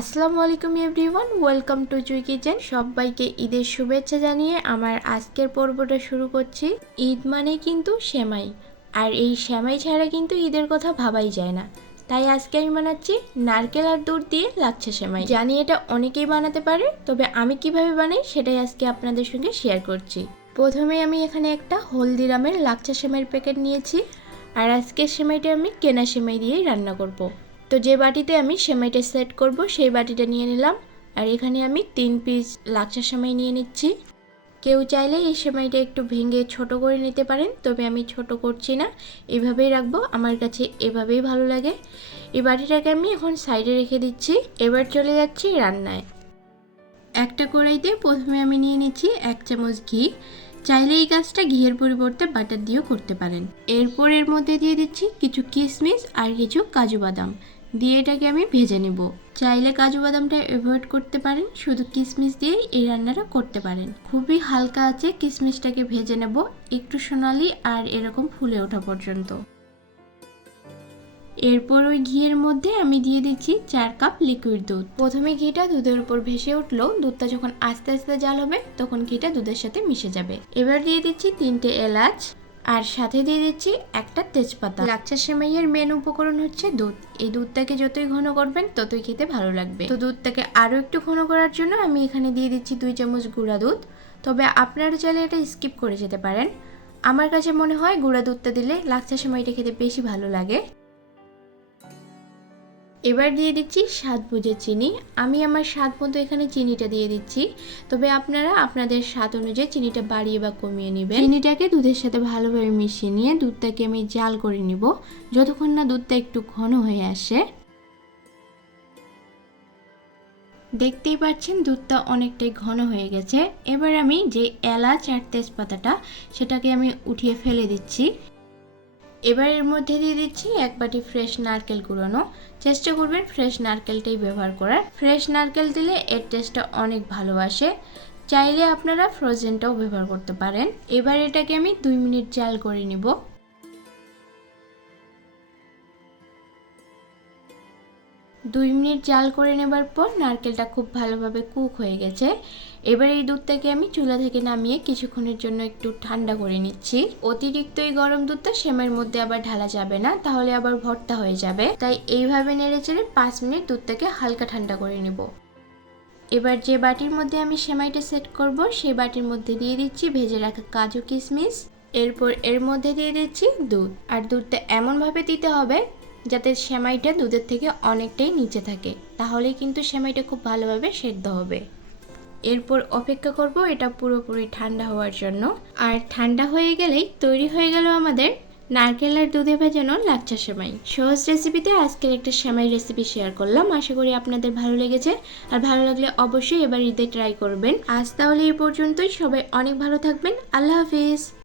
আসসালামু আলাইকুম everyone, welcome to Jui kitchen. সবাইকে ঈদের শুভেচ্ছা জানিয়ে আমার আজকের পর্বটা শুরু করছি। ঈদ মানে কিন্তু সেমাই, আর এই সেমাই ছাড়া কিন্তু ঈদের কথা ভাবাই যায় না। তাই আজকে আমি বানাচ্ছি নারকেল আর দুধ দিয়ে লাচ্ছা সেমাই। জানি এটা অনেকেই বানাতে পারে, তবে আমি কীভাবে বানাই সেটাই আজকে আপনাদের সঙ্গে শেয়ার করছি। প্রথমে আমি এখানে একটা হলদিরামের লাচ্ছা সেমাইয়ের প্যাকেট নিয়েছি, আর আজকের সেমাইটা আমি কেনা সেমাই দিয়েই রান্না করব। তো যে বাটিতে আমি সেমাইটা সেট করব, সেই বাটিটা নিয়ে নিলাম। আর এখানে আমি তিন পিস লাচ্ছা সেমাই নিয়ে নিচ্ছি। কেউ চাইলে এই সেমাইটা একটু ভেঙে ছোট করে নিতে পারেন, তবে আমি ছোট করছি না। এভাবেই রাখব, আমার কাছে এভাবেই ভালো লাগে। এই বাটিটাকে আমি এখন সাইডে রেখে দিচ্ছি। এবার চলে যাচ্ছি রান্নায়। একটা কড়াইতে প্রথমে আমি নিয়ে নিচ্ছি এক চামচ ঘি। চাইলে এই কাজটা ঘিয়ের পরিবর্তে বাটার দিয়েও করতে পারেন। এরপর এর মধ্যে দিয়ে দিচ্ছি কিছু কিশমিশ আর কিছু কাজু বাদাম। দিয়ে এটাকে আমি ভেজে নেব। চাইলে কাজু বাদামটা অ্যাভয়েড করতে পারেন, শুধু কিশমিশ দিয়েই এই রান্নাটা করতে পারেন। খুবই হালকা আছে কিশমিশটাকে ভেজে নেব একটু সোনালি আর এরকম ফুলে ওঠা পর্যন্ত। এরপর ওই ঘিয়ের মধ্যে আমি দিয়ে দিচ্ছি চার কাপ লিকুইড দুধ। প্রথমে ঘিটা দুধের উপর ভেসে উঠল, দুধটা যখন আস্তে আস্তে জাল হবে, তখন ঘিটা দুধের সাথে মিশে যাবে। এবার দিয়ে দিচ্ছি তিনটে এলাচ আর সাথে দিয়ে দিচ্ছি একটা তেজপাতা। লাচ্চা সেমাইয়ের মেন উপকরণ হচ্ছে দুধ। এই দুধটাকে যতই ঘন করবেন, ততই খেতে ভালো লাগবে। তো দুধটাকে আরও একটু ঘন করার জন্য আমি এখানে দিয়ে দিচ্ছি দুই চামচ গুঁড়া দুধ। তবে আপনারা চাইলে এটা স্কিপ করে যেতে পারেন। আমার কাছে মনে হয় গুঁড়া দুধটা দিলে লাচ্চা সেমাইটা খেতে বেশি ভালো লাগে। এবার দিয়ে দিচ্ছি স্বাদ বুঝে চিনি। আমি আমার স্বাদ মতো এখানে চিনিটা দিয়ে দিচ্ছি। তবে আপনারা আপনাদের স্বাদ অনুযায়ী চিনিটা বাড়িয়ে বা কমিয়ে নেবেন। চিনিটাকে দুধের সাথে ভালোভাবে মিশিয়ে নিয়ে দুধটাকে আমি জাল করে নিব। যতক্ষণ না দুধটা একটু ঘন হয়ে আসে। দেখতেই পাচ্ছেন দুধটা অনেকটাই ঘন হয়ে গেছে। এবার আমি যে এলাচ আর তেজপাতাটা, সেটাকে আমি উঠিয়ে ফেলে দিচ্ছি। এবার এর মধ্যে দিয়ে দিচ্ছি এক বাটি ফ্রেশ নারকেল কুড়ানো। চেষ্টা করবেন ফ্রেশ নারকেলটাই ব্যবহার করার। ফ্রেশ নারকেল দিলে এর টেস্টটা অনেক ভালো আসে। চাইলে আপনারা ফ্রোজেনটাও ব্যবহার করতে পারেন। এবার এটাকে আমি দুই মিনিট জাল করে নিব। দুই মিনিট জাল করে নেবার পর নারকেলটা খুব ভালোভাবে কুক হয়ে গেছে। এবার এই দুধটাকে আমি চুলা থেকে নামিয়ে কিছুক্ষণের জন্য একটু ঠান্ডা করে নিচ্ছি। অতিরিক্ত এই গরম দুধটা সেমের মধ্যে আবার ঢালা যাবে না, তাহলে আবার ভর্তা হয়ে যাবে। তাই এইভাবে নেড়ে চেড়ে পাঁচ মিনিট দুধটাকে হালকা ঠান্ডা করে নেব। এবার যে বাটির মধ্যে আমি সেমাইটা সেট করব, সেই বাটির মধ্যে দিয়ে দিচ্ছি ভেজে রাখা কাজু কিশমিশ। এরপর এর মধ্যে দিয়ে দিচ্ছি দুধ। আর দুধটা এমনভাবে দিতে হবে যাতে সেমাইটা দুধের থেকে অনেকটাই নিচে থাকে, তাহলেই কিন্তু সেমাইটা খুব ভালোভাবে সেদ্ধ হবে। এরপর অপেক্ষা করব এটা পুরোপুরি ঠান্ডা হওয়ার জন্য। আর ঠান্ডা হয়ে গেলেই তৈরি হয়ে গেল আমাদের নারকেল আর দুধে ভেজানো লাচ্চা সেমাই। সহজ রেসিপিতে আজকের একটা সেমাই রেসিপি শেয়ার করলাম। আশা করি আপনাদের ভালো লেগেছে। আর ভালো লাগলে অবশ্যই এবার ঈদে ট্রাই করবেন। আজ তাহলে এই পর্যন্তই। সবাই অনেক ভালো থাকবেন। আল্লাহ হাফিজ।